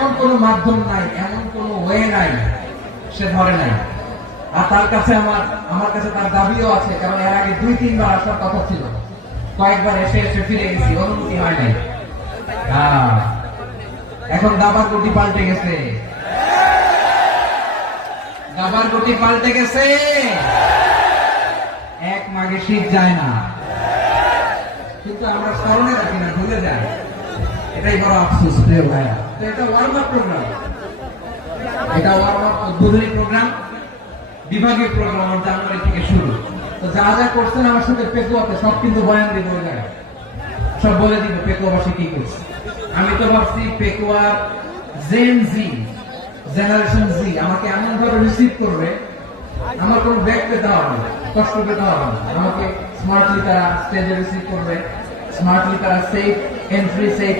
এমন কোন মাধ্যম নাই, এমন কোন ওয়ে নাই সে ধরে নাই। আর তার কাছে আমার কাছে তার দাবিও আছে, কারণ এর আগে 2-3 বার আসার কথা ছিল, কয়েকবার এসে এসে ফিরে গেছি, অনুমতি হয় নাই। এখন দাবার গুটি পাল্টে গেছে, দাবার গুটি পাল্টে গেছে। এক মাঘে শীত যায় না, কিন্তু আমরা স্মরণে রাখি না, ভুলে যাই। এটাই বড় আফসোস প্রিয় ভাইয়া। তো এটা ওয়ার্ম আপ প্রোগ্রাম, এটা ওয়ার্ম আপ উদ্বোধনী প্রোগ্রাম, বিভাগীয় প্রোগ্রাম আমার জানুয়ারি থেকে শুরু। তো যা যা করছেন আমার সাথে পেকুয়াতে সব কিন্তু বয়ান দিব, ওই জায়গায় সব বলে দিব পেকুয়াবাসী কি করছে। আমি তো ভাবছি পেকুয়ার জেন জি, জেনারেশন জি আমাকে এমন ভাবে রিসিভ করবে, আমার কোনো ব্যাগ পেতে হবে না, কষ্ট পেতে হবে না। আমাকে স্মার্টলি তারা স্টেজে রিসিভ করবে, স্মার্টলি তারা সেফ এন্ট্রি, সেফ